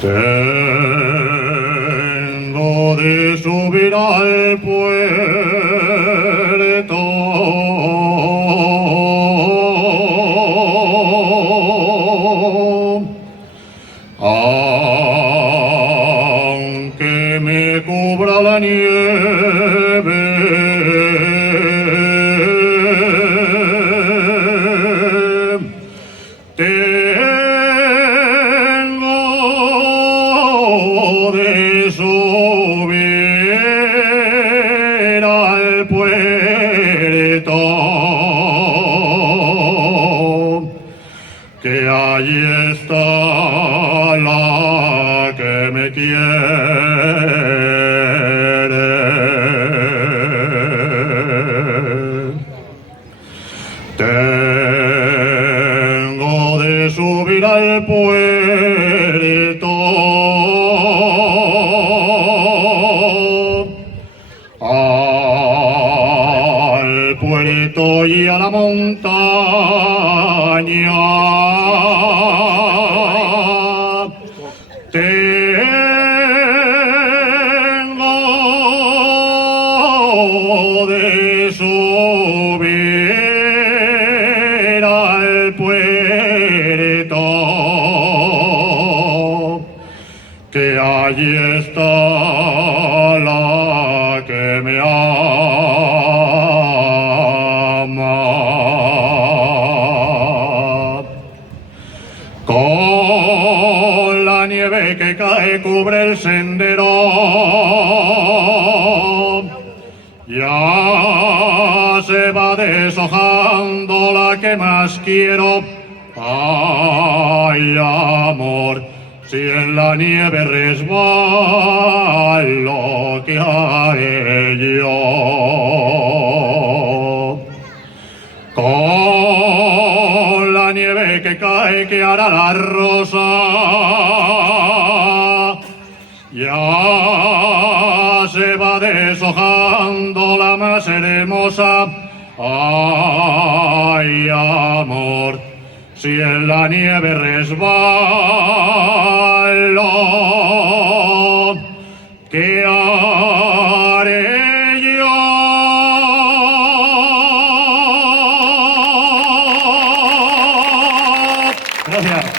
Tengo de subir al puerto, aunque me cubra la nieve. Tengo de subir al puerto, que allí está la que me quiere. Tengo de subir al puerto, y a la montaña. Tengo de subir al puerto, que allí está la que me con la nieve que cae cubre el sendero, ya se va deshojando la que más quiero. Ay, amor, si en la nieve resbalo, ¿qué haré yo? Con la nieve que cae, ¿qué hará la rosa? Ya se va deshojando la más hermosa. Ay, amor, si en la nieve resbala,